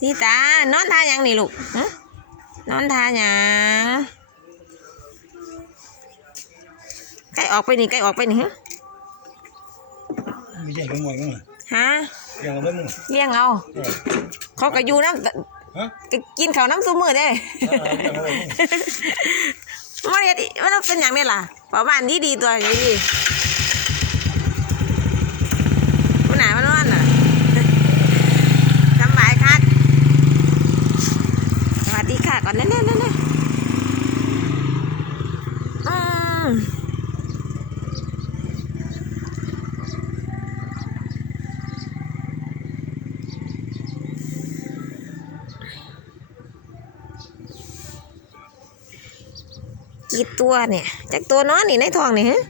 สีตานอนทาหยังนี่ลูกฮะนอนทาหยังใกล้ออกไปนี่ใกล้ออกไปนี่ฮะมีเด็กกันหมดมั้งฮะเด็กกันบ้างมั้งเลี้ยงเอาเขาก็อยู่น้ฮะำก็กินข้าวน้ำซุมือได้เด็กกันบ้างมันเฮ็ดอีมันเป็นอย่างนี้ล่ะประมาณนี้ดีตัวอย่างนี้มันหนามันนอนน่ะ สำบายคักสวัสดีค่ะ ก่อนเล่นเล่นเล่นอืมกี่ตัวเนี่ย จากตัวน้อยนี่ในทองนี่ฮะ